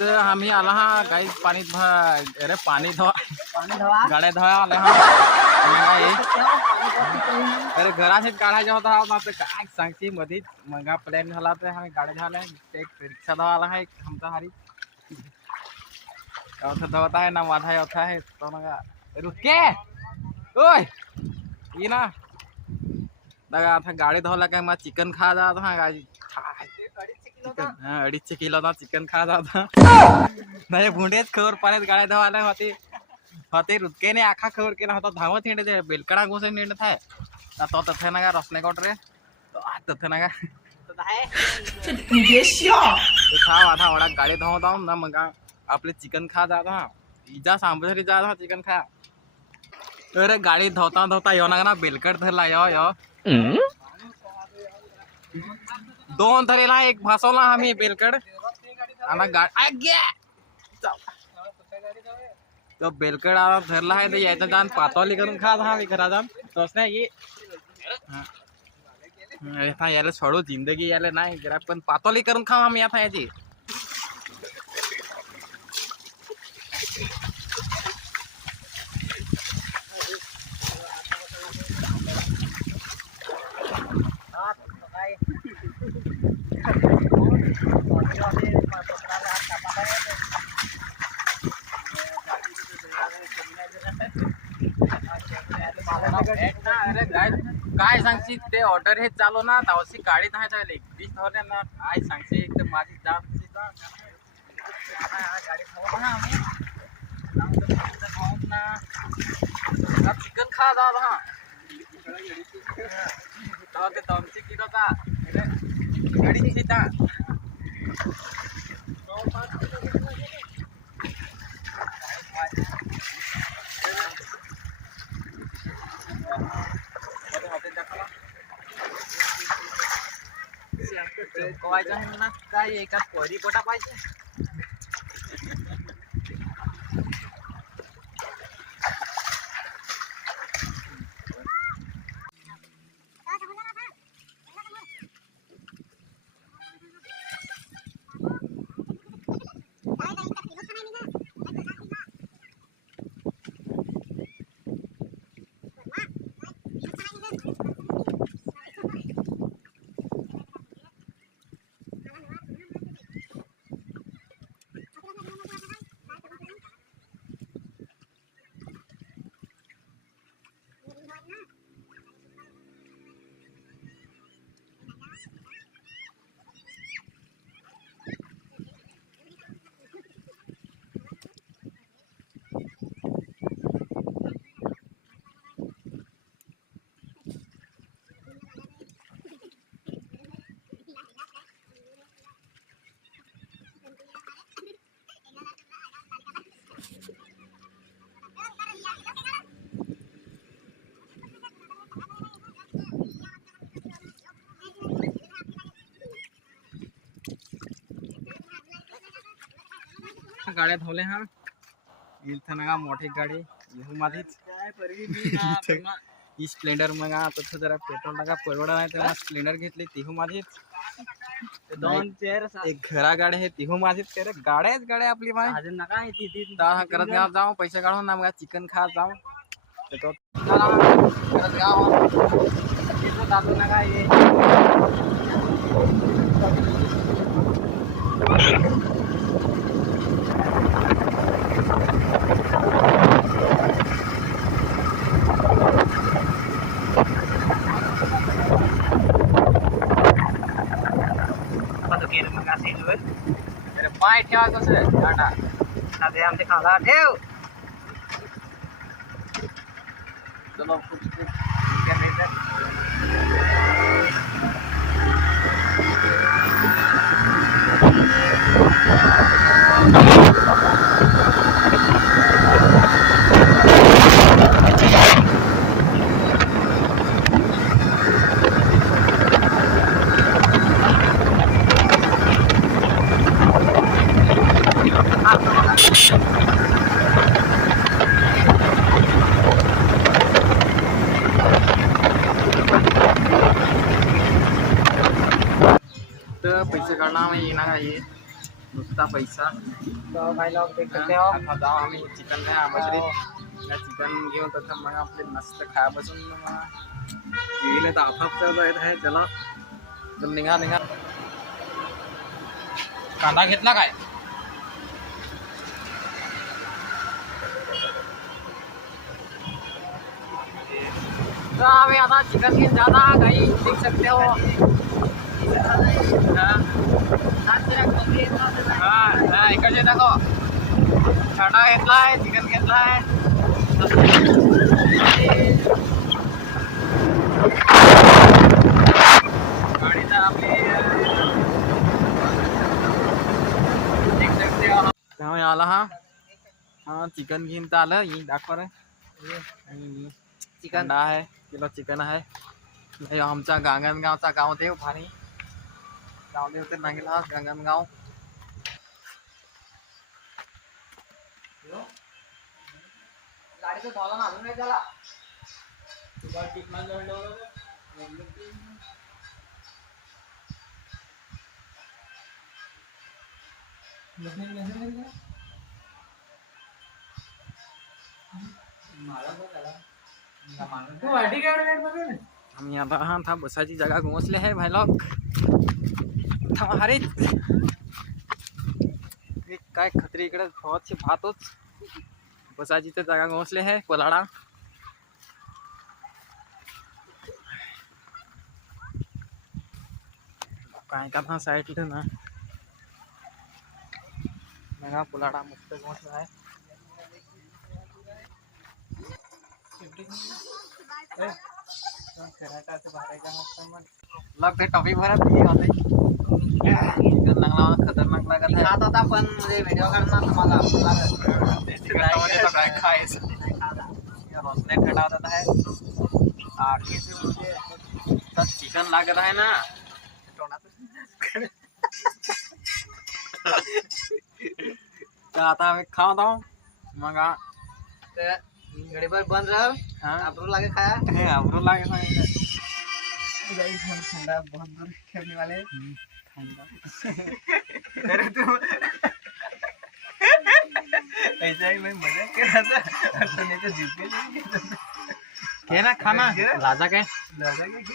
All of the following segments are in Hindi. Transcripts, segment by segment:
तर आम्ही आला हा काही पाणी अरे पाणी धुवा. गाड्या धुवा. आले हा. अरे घराशीच काढायचा होता हा आता काय सांगते मधीच मग प्लॅन झाला तर आम्ही गाड्या झाल्या एक रिक्षा धावा आला आहे आमचा हारी. होता धावत आहे ना माझा होता आहे. तो ना रुके! ओय! ये ना. दादा आता गाडी धावला काय मग चिकन खा जात हा गाडी. चिकन हा अडीचशे किलोचा चिकन खा जात। नाही भुंडेच खबर पाण्यात गाड्या धावायला होते होते रुटकेने आखा खबर केला होता धावत हिंडे ते बेलकडा घुसून हिंडत आहे तर तो तथे ना का रसने कोट रे। तो आ तथे ना का तो था आधा वडा गाडी धावत आहो ना मग। आपले चिकन खा जात। हा इजा सांबसरी जात हा चिकन खा। अरे गाडी धावता धावता यो ना ना बेलकट धरला यो यो। दोन तरीला एक भासवला आम्ही बेलकड. आणि गा! तो बेलकड आला धरला आहे तर यायचं जाण पातोली करून खा हा घरा जाण तस नाही की याला सोडू जिंदगी याला नाही जरा पण पातोली करून खाऊ आम्ही आता याची. काय सांगशी ते ऑर्डर हे चालू ना धावशी गाडी नाही चालली एकवीस धावल्या ना काय सांगशी एकदम माझी जाम गाडी खाऊ चिकन खा जाऊ हा ते दोनशे किलोचा अडीचशे ता कवायचं आहे ना काय एका परी पोटा पाहिजे गाड्या धावल्या हा. इथं ना मोठी गाडी येऊ माझीच ही स्प्लेंडर मग तसं जरा पेट्रोल टाका परवडा नाही तेव्हा स्प्लेंडर घेतली तिहू माझीच दोन चेअर एक घरा गाडी आहे तिहू माझीच करे गाड्याच गाड्या आपली माय अजून नका ती ती दहा करत गाव जाऊ पैसे काढून ना मग चिकन खा जाऊ. करत गाव तिथं जातो ना કેવા તો છે? ટાટા. સાથે આમથી ખાધા ઠેવ ચલો तर पैसे काढणार मग येणार आहे नुसता पैसा. तो भाई लोग देख सकते हो. आता जाऊ आम्ही चिकन घ्या बसरीत चिकन घेऊन तसं मग आपले मस्त खा बसून गेले तर आपाप येत आहे चला. चल निघा निघा. कांदा घेतला काय? तो आम्ही आता चिकन घेऊन जाता काही देख सकते हो. हा हा। इकडचे घेतलाय चिकन घेतलाय गाडीचा आपली त्यामुळे आला हा। हा चिकन घेऊन तर ही। चिकन आहे किलो चिकन आहे हे आमचा गांगणगावचा गाव देव गाव देव ते नांगेला गांगणगाव गाडीचं झालं ना अजून नाही झाला तुला टिकणार आम्ही आता हा था बसायची जागा घुमसली आहे भाई लोक था अरे. एक काय खत्री इकडे? बहुत भातोच. बसायची तर जागा घुमसली आहे कोलाडा. काय का था साईडला ना? नगा पुलाडा मस्त घुमसला आहे. लग ते टॉपिक भरत नाही. होते चिकन लागला खतरनाक लागत आहे खात होता पण म्हणजे व्हिडिओ काढणार तुम्हाला चिकनमध्ये तो काय खायचं रोसने खड़ा होता है आगे से मुझे तो चिकन लागत आहे ना आता खात आहो मग आ- गडीभर बंद राह। हा। लागे खाया। हे लागे ठंडा बहुत दूर खेलने वाले। अरे तू ऐसा ही? मैं मज़ा कर रहा था और तूने तो जीप के? घे ना खाना राजा काय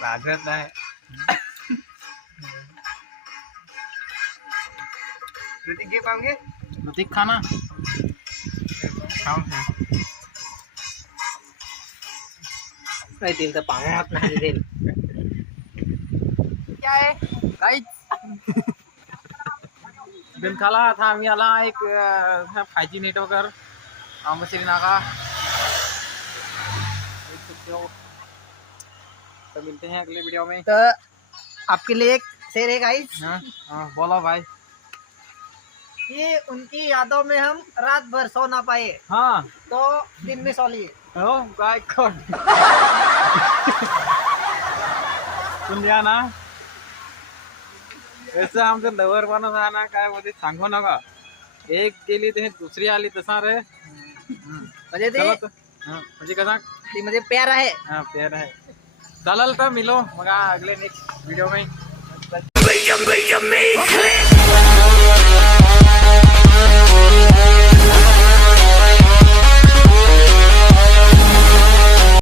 राजत आहे ऋतिक घे पाहून ऋतिक खाना। खाऊन खा दिल तर पाण्यात नाही दिल। क्या है? गाइस दिन खाला था आम्ही आला एक फाय जी नेटवर्कर आंबश्री नाका. तो मिलते हैं अगले वीडियो में. तो आपके लिए एक शेर है गाइस हाँ हाँ बोलो भाई. कि उनकी यादों में हम रात भर सो ना पाए। हाँ. तो दिन में सो लिए। हो कोण सुन लिया ना. असं आमचं लवर बनत आहे ना काय मध्ये सांगू नका एक गेली ते दुसरी आली तसा रे. म्हणजे चला ते। तर. हा, म्हणजे कसा? ती म्हणजे प्यार आहे. हा प्यार आहे। चालेल तर मिलो मग अगले नेक्स्ट वीडियो में।